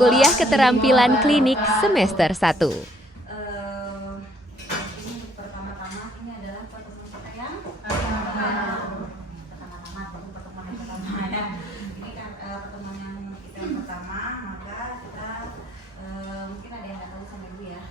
Kuliah Keterampilan Klinik semester 1. Ini pertama-tama ini adalah pertemuan yang pertama ya. Ini kan pertemuan yang kita yang pertama, maka kita mungkin ada yang nggak tahu sama ibu ya,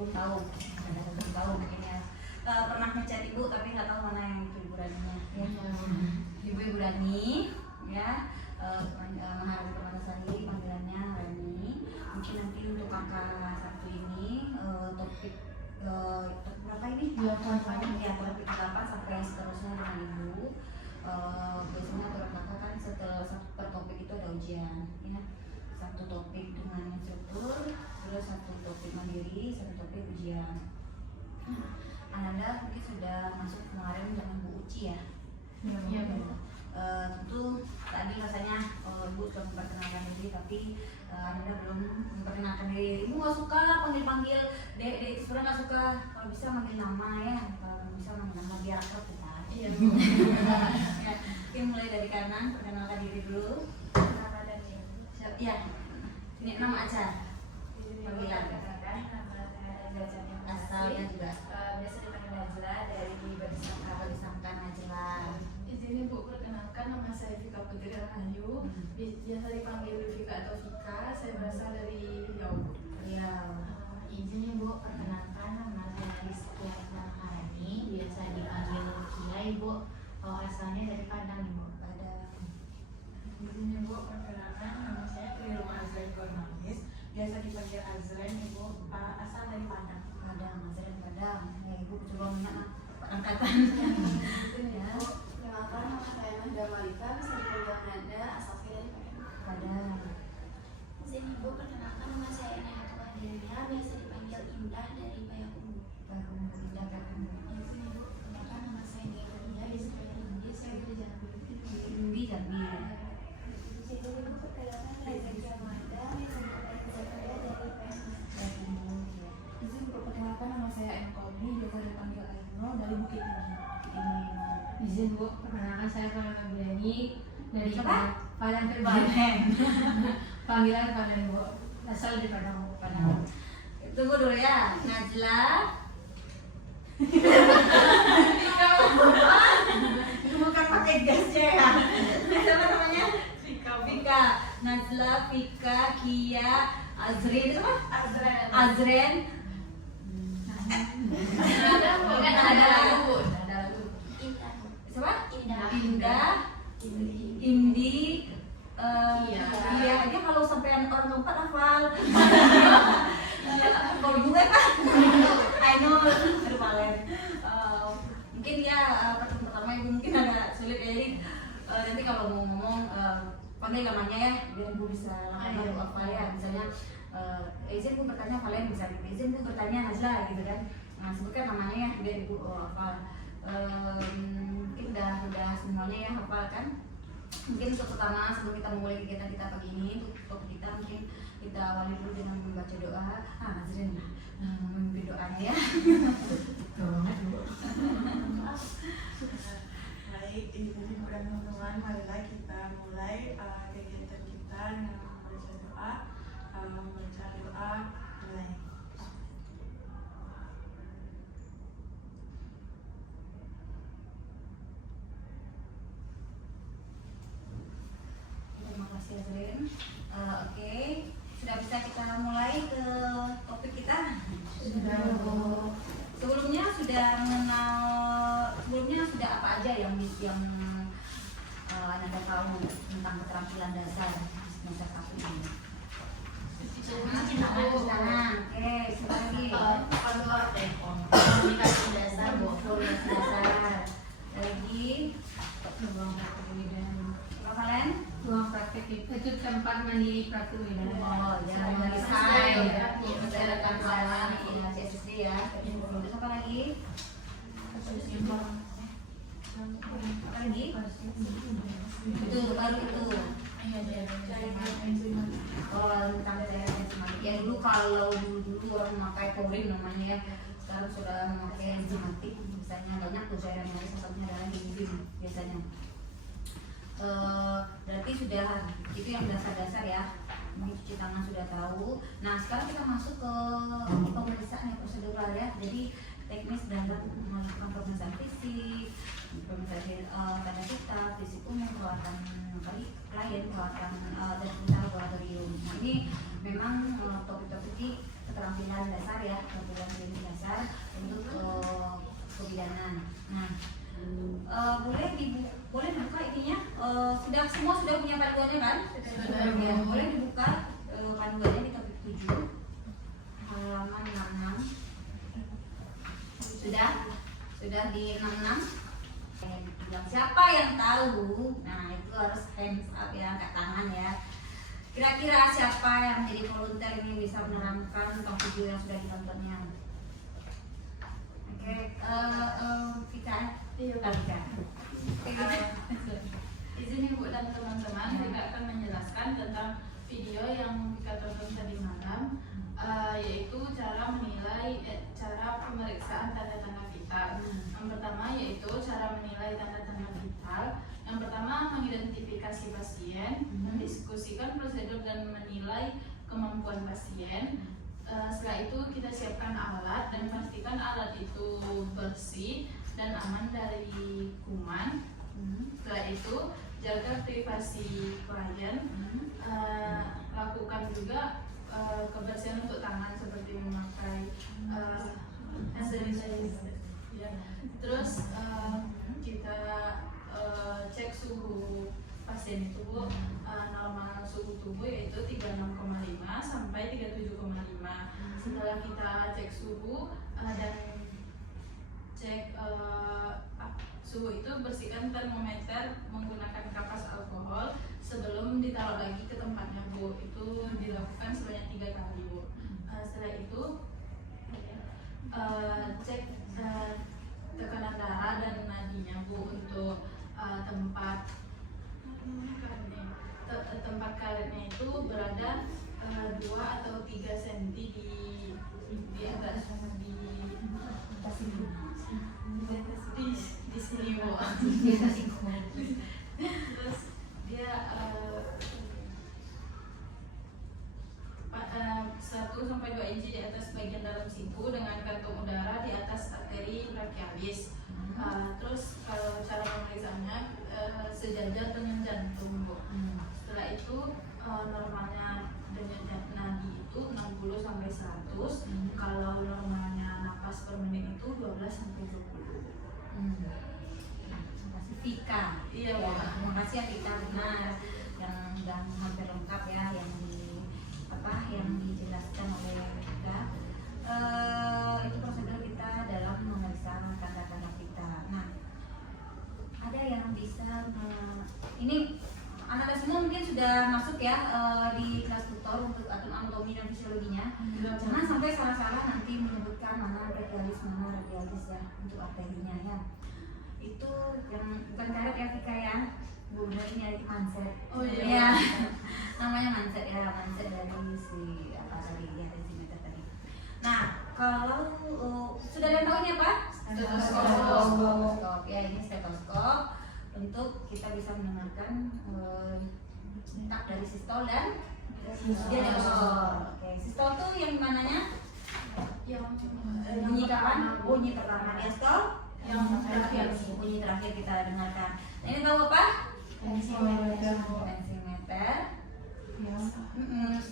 belum tahu, mungkin ya pernah mencari ibu tapi nggak tahu mana yang ibu Raninya ya. Ibu Rani ya, Maharani Permatasari panggilannya Rani. Mungkin nanti untuk kakak satu ini topik berapa ini? Ya, topik 8 sampai seterusnya dengan ibu. Biasanya aturan kakak kan setelah per topik itu ada ujian ya. Satu topik dengan instruktur, terus satu topik mandiri, satu topik ujian. Ananda mungkin sudah masuk kemarin dengan Bu Uci ya? Iya, tentu tadi rasanya ibu sudah memperkenalkan diri, tapi Ananda belum memperkenalkan diri. Ibu nggak suka panggil dek itu, sebenarnya nggak suka. Kalau bisa manggil nama ya, kalau bisa manggil nama biar akrab kita. Iya. Ya, mungkin mulai dari kanan, perkenalkan diri dulu. Ya, ini nama aja. Panggilan. Asalnya juga. Biasa dipanggil Najla dari Badisamkan Najla. Izin Ibu perkenalkan, nama saya Vika Putri Rahayu. Biasa dipanggil Vika atau Vika. Saya berasal dari Riau. Izin Ibu perkenalkan, nama saya Rizky Maharani. Biasa dipanggil Kia Ibu. Asalnya dari Padang Ibu. Izin Ibu perkenalkan, nama saya Tri Rumah Azrain Kornalis. Biasa dipanggil Azrain Ibu. Asal dari Padang. Padang. Ya, ibu coba minta angkatan. Ya. Perkenalkan, nama saya Nanda Malika. Bisa dipanggil Nanda. Asalnya dari Padang. Izin Ibu perkenalkan, nama saya Nehatul Adelia. Biasa dipanggil Indah dari Payakumbuh. Tidak Izin Ibu perkenalkan, nama saya Nia Indah. Biasa dipanggil Indi. Saya dari Jambi. Indi Jambi. Izin Ibu perkenalkan, Reza Jamada. Biasa dipanggil Zakaria dari PMS. Izin Ibu perkenalkan, nama saya M. Kobi. Biasa dipanggil Aino dari Bukit Tinggi. Izin Bu, perkenalkan saya Fana Buleni dari Siapa? Padang Padang. Panggilan Padang Bu, asal dari Padang. Tunggu dulu ya, Najla. Bukan pakai gasnya ya. Siapa namanya? Vika. Najla, Vika, Kia, Azrin. Itu apa? Azren. Ada lagu. Siapa? Indah. Indi. Iya aja kalau sampai orang keempat hafal. Kalau gue kan, I know, Valen. Mungkin ya pertama ibu mungkin agak sulit ya, jadi nanti kalau mau ngomong panggil namanya ya, biar ibu bisa langsung hafal ya. Misalnya izin bu bertanya Valen, bisa izin bu bertanya Najla gitu kan. Nah sebutkan namanya ya, biar ibu hafal. Mungkin udah semuanya ya hafal kan. Mungkin untuk pertama sebelum kita memulai kegiatan kita pagi ini, untuk kita mungkin kita awali dulu dengan membaca doa. Azrin memimpin doanya ya. Baik, ibu dan teman-teman, marilah kita mulai kegiatan kita dengan membaca doa. Mulai. Terima kasih Azrin. Oke, sudah bisa kita mulai ke topik kita. Sebelumnya sudah mengenal, sudah apa aja yang Anda tahu tentang keterampilan dasar semester 1 ini? Oke, sebentar lagi. Komunikasi dasar Bu. Komunikasi dasar. Lagi, Pak Valen? Ruang praktek itu tempat mandiri praktek wilayah. Oh, jangan lagi saya. Kita datang sana, ya, CSD ya. Terus apa lagi? Apa lagi? Itu baru itu. Oh, tentang cairan enzimatik. Ya dulu kalau dulu orang memakai korin namanya ya. Sekarang sudah memakai enzimatik. Misalnya banyak tuh cairan yang salah satunya adalah enzim biasanya. Berarti sudah itu yang dasar-dasar ya. mungkin cuci tangan sudah tahu. Nah sekarang kita masuk ke pemeriksaan yang prosedural ya. Jadi teknis dalam melakukan pemeriksaan fisik, pemeriksaan tanda kita, fisik umum, perawatan klien, perawatan dan pemeriksa laboratorium. Nah ini memang topik-topik keterampilan dasar ya, keterampilan klinis dasar untuk kebidanan. Nah boleh buka ininya, semua sudah punya panduannya kan? Sudah. Ya, boleh dibuka panduannya di topik 7 halaman 66. Sudah di 66. Siapa yang tahu? Nah itu harus hands up ya, angkat tangan ya. Kira-kira siapa yang jadi volunteer ini bisa menerangkan topik video yang sudah ditontonnya? Oke, Vika. Izin Ibu dan teman-teman, Vika akan menjelaskan tentang video yang Vika tonton tadi malam, yaitu cara menilai cara pemeriksaan tanda-tanda vital. Yang pertama yaitu cara menilai tanda-tanda vital. Yang pertama mengidentifikasi pasien, mendiskusikan prosedur dan menilai kemampuan pasien. Setelah itu kita siapkan alat dan pastikan alat itu bersih dan aman dari kuman. Setelah itu jaga privasi klien. Lakukan juga kebersihan untuk tangan seperti memakai hand sanitizer. Ya. Terus kita cek suhu pasien itu Bu, normal suhu tubuh yaitu 36,5 sampai 37,5. Setelah kita cek suhu dan cek suhu itu, bersihkan termometer menggunakan kapas alkohol sebelum ditaruh lagi ke tempatnya Bu. Itu dilakukan sebanyak 3 kali Bu. Setelah itu cek tekanan darah dan nadinya Bu untuk tempat karetnya itu berada 2 atau 3 cm di atas di sini Bu. Terus dia 1-2 inci di atas bagian dalam siku dengan kantung udara di atas arteri brachialis. Terus kalau cara pemeriksaannya sejajar dengan jantung Bu. Setelah itu normalnya denyut nadi itu 60 sampai 100. Kalau normalnya napas per menit itu 12 sampai 20. Terima kasih Vika. Iya Ya, Bu. terima kasih ya Vika, benar yang sudah hampir lengkap ya yang dijelaskan oleh Vika. Itu prosedur kita dalam memeriksa tanda-tanda kita. Nah, ada yang bisa ini anak-anak semua mungkin sudah masuk ya di kelas tutor untuk anatomi dan fisiologinya. Jangan sampai salah-salah nanti menyebutkan mana brachialis mana radialis ya untuk arterinya ya. Itu yang bukan karet ya Vika ya. Bu, ini itu manset. Oh iya. Ya. Namanya manset ya, manset dari si apa tadi ya, desimeter tadi. Nah, kalau sudah ada yang tahu ini apa? Stetoskop. Ya, ini stetoskop untuk kita bisa mendengarkan detak dari sistol dan diastol. Oke, sistol tuh yang mananya? Yang Bunyi kapan? Bunyi pertama. Diastol? yang terakhir. Bunyi terakhir kita dengarkan. Nah, ini tahu apa? Tensimeter.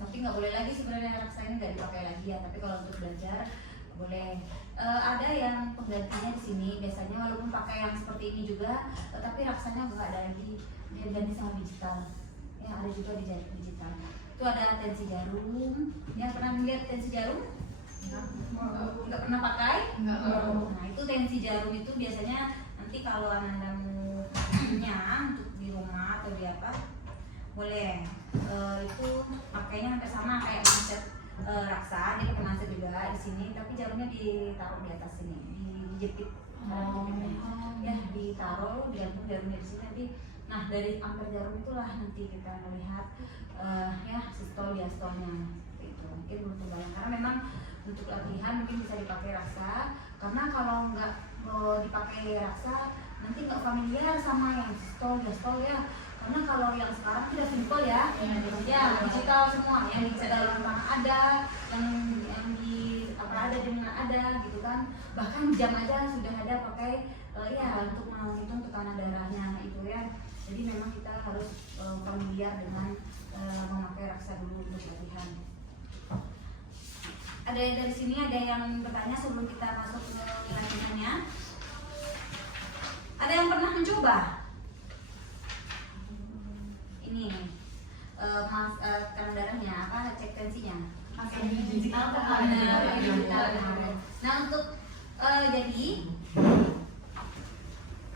Tapi nggak boleh lagi sebenarnya raksa ini nggak dipakai lagi ya. Tapi kalau untuk belajar boleh. Ada yang penggantinya di sini. Biasanya walaupun pakai yang seperti ini juga, tapi raksanya nggak ada lagi. Dia ganti sama digital. Ya ada juga di digital. Itu ada tensi jarum. Ya pernah melihat tensi jarum? Nggak pernah pakai? Nah itu tensi jarum itu biasanya nanti kalau anda mau punya untuk di rumah atau di apa boleh itu pakainya hampir sama kayak manset raksa, jadi penganset juga di sini, tapi jarumnya ditaruh di atas sini, dijepit, ya ditaruh digantung jarumnya di sini nanti. Nah dari ampere jarum itulah nanti kita melihat ya sistol diastolnya itu mungkin belum kebayang karena memang untuk latihan mungkin bisa dipakai raksa, karena kalau nggak dipakai raksa nanti nggak familiar sama yang sistol diastol ya. Karena kalau yang sekarang sudah simpel ya, digital semua, yang di dalam rumah ada, yang di apa ada dengan ada gitu kan. Bahkan jam aja sudah ada pakai untuk menghitung tekanan darahnya itu ya. Jadi memang kita harus familiar dengan memakai raksa dulu untuk latihan. Ada dari sini ada yang bertanya sebelum kita masuk ke latihannya. Ada yang pernah mencoba? Ini tekanan darahnya apa, cek tensinya? Nah untuk jadi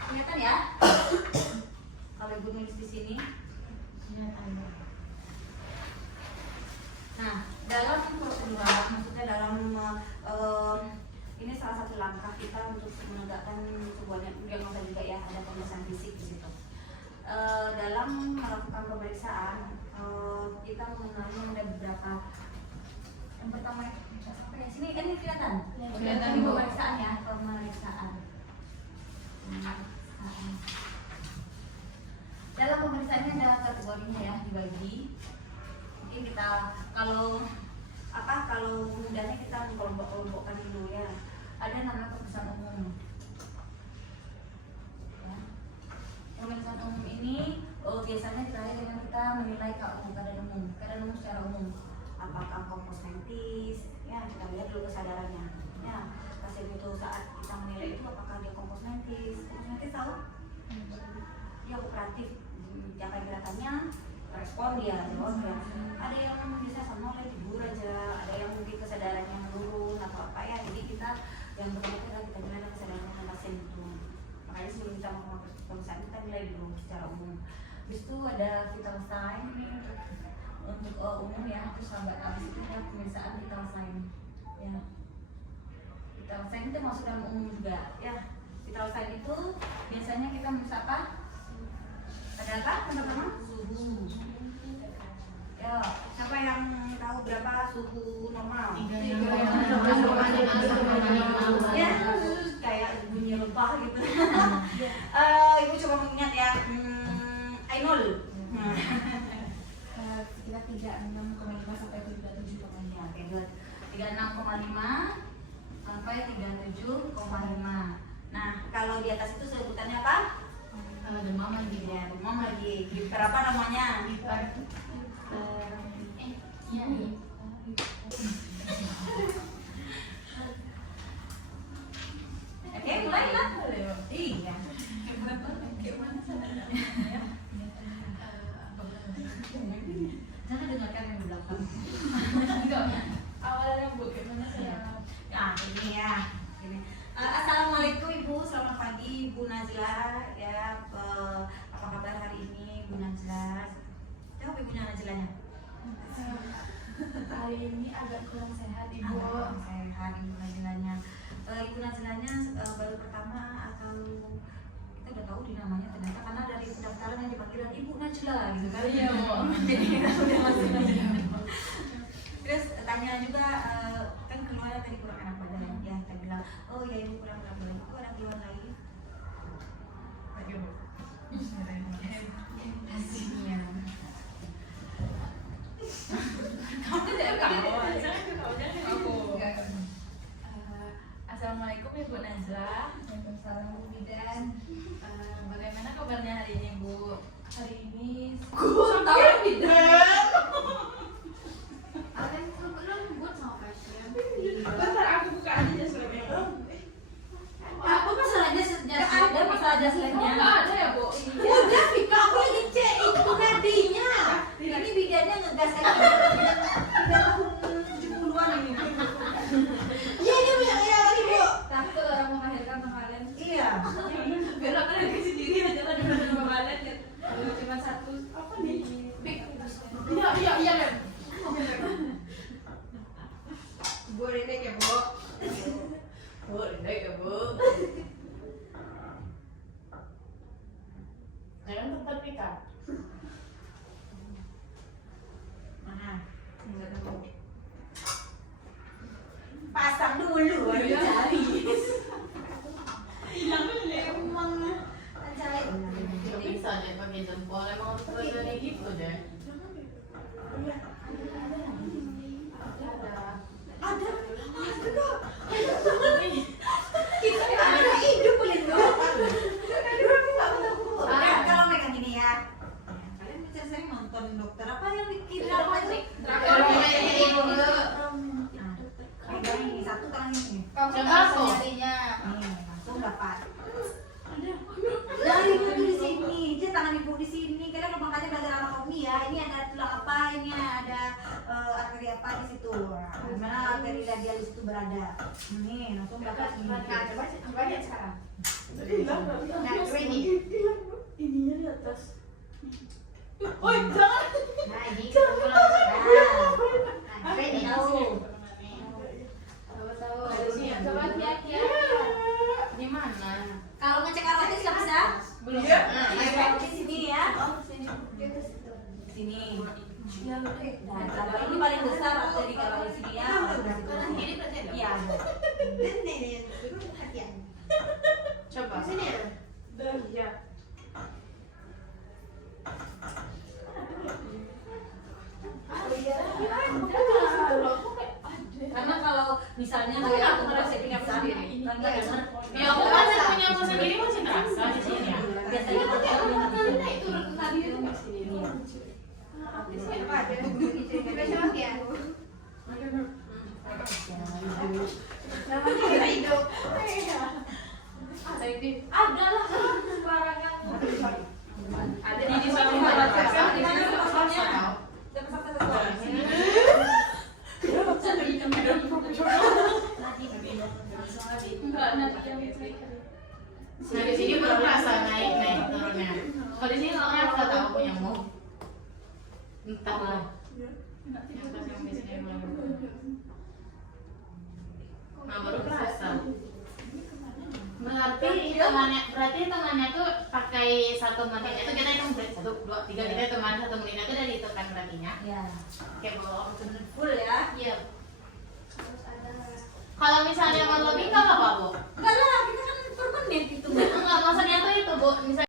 kelihatan ya kalau ibu nulis di sini. Nah dalam prosedural, maksudnya dalam ini salah satu langkah kita untuk menegakkan sebuah diagnosa juga ya, ada pemeriksaan fisik di situ. Dalam melakukan pemeriksaan kita mengenalnya ada beberapa. Yang pertama sampai sini ini kelihatan pemeriksaan ya, pemeriksaan. Dalam pemeriksaannya ada kategorinya ya, dibagi. Mungkin kita kalau mudahnya kita kelompokkan dulu ya. Ada namanya pemeriksaan umum. Ya. Pemeriksaan umum ini biasanya ditanya dengan kita menilai keadaan umum secara umum. Apakah komposmentis? Ya, kita lihat dulu kesadarannya. Ya, pasien itu saat kita menilai itu apakah dia komposmentis? Komposmentis tahu? Dia kooperatif, jangka gerakannya, respon dia, jawab ya. Ada yang bisa sama oleh tidur aja, ada yang mungkin kesadarannya menurun atau apa ya. Jadi kita yang pertama kita nilai kesadaran pasien itu. Makanya sebelum kita mau pemeriksaan kita nilai dulu secara umum. Habis itu ada vital sign ini untuk umum ya, terus sampai habis itu kita pemeriksaan vital sign. Ya. Vital sign itu masuk dalam umum juga ya. Vital sign itu biasanya kita meriksa apa? Ada apa teman-teman? Suhu. Ya, siapa yang tahu berapa suhu normal? 3,5. Ya, kayak bunyi lebah gitu. Ibu coba mengingat ya. Ainul. Sekitar 36,5 sampai 37,5. Oke, good. 36,5 sampai 37,5. Nah, kalau di atas itu sebutannya apa? Demam lagi. Ya, demam lagi. Berapa namanya? Oke, mulai lah. Iya. Jangan dengarkan yang di belakang. Awalnya Bu, gimana saya? Nah, ini ya. Ini. Assalamualaikum Ibu, selamat pagi Bu Najla. Ya, apa kabar hari ini Bu Najla? Jawab Ibu Najlanya. Hari ini agak kurang sehat Ibu. Sehat Ibu Najlanya. Ibu Najlanya baru pertama atau kita udah tahu di namanya ternyata karena dari pendaftaran yang dipanggil Ibu Najla gitu kan. Iya, Bu. Jadi kita udah masuk aja. Terus tanya juga kan keluarnya tadi kurang enak badan ya, kita bilang oh ya Ibu kurang enak badan, kok ada keluar lagi? Lagi Bu. Hasilnya. Kamu jangan ketawa, jangan ketawa, jangan aku. Assalamualaikum Ibu Najla. Waalaikumsalam Bu Bidan. Bagaimana kabarnya hari ini Bu? Hari ini Tahu Bidan. Ada yang belum buat sama pasien. bentar aku buka aja suratnya. Apa masalahnya ada masalah jaslennya? Enggak ada ya Bu? Udah Vika, aku lagi cek itu nadinya. Ini bidannya ngegas aja. Udah tahun 70-an ini. Iya dia punya ayah lagi Bu. Takut orang melahirkan kemarin. Iya. Biar aku lagi sendiri aja lah daripada kemarin ya. Cuma satu apa nih? Iya Len. Bu Nenek ya Bu. Bu, baik ya Bu. Jangan tempat nikah. Mana? apa di situ. Nah, di mana arteri radialis itu berada. Nih, langsung bakal ini. Coba lihat sekarang. Nah, coba ini. Ininya di atas. Oi, jangan. Nah, ini pulang sekarang. Nah, coba ini. Coba hati-hati. Di mana? Kalau ngecek arteri nggak bisa? Belum. Nah, di sini ya. Sini. Sini. Ya, udah. Nah, kalau ini paling besar arteri kalau di sini ya. Kanan kiri berarti ada? Iya. Coba. Sini ya. Ya. Karena kalau misalnya kayak aku merasa pingsan, kan nggak dengar. Ya aku kan punya aku sendiri masih terasa di sini ya. Biasanya Tapi aku kalau makanannya itu tadi itu di sini. Di sini apa ada? Coba coba ya. Namanya kita hidup. Ada ini. ada lah sembarangan. Ada di samping barat kan di sini pasarnya. Enggak nanti yang itu. Nah, di sini belum terasa naik turunnya. Kalau di sini soalnya aku nggak tahu aku nyamuk. Entah lah. Yang pas yang di sini belum. Nah, baru terasa. Berarti hitungannya tuh pakai 1 menit itu kita hitung 1, 2, 3 kita hitungan 1 menit itu udah dihitungkan berartinya. Ya, Kayak belum. full ya. Iya. Kalau misalnya mau lebih nggak apa-apa, Bu.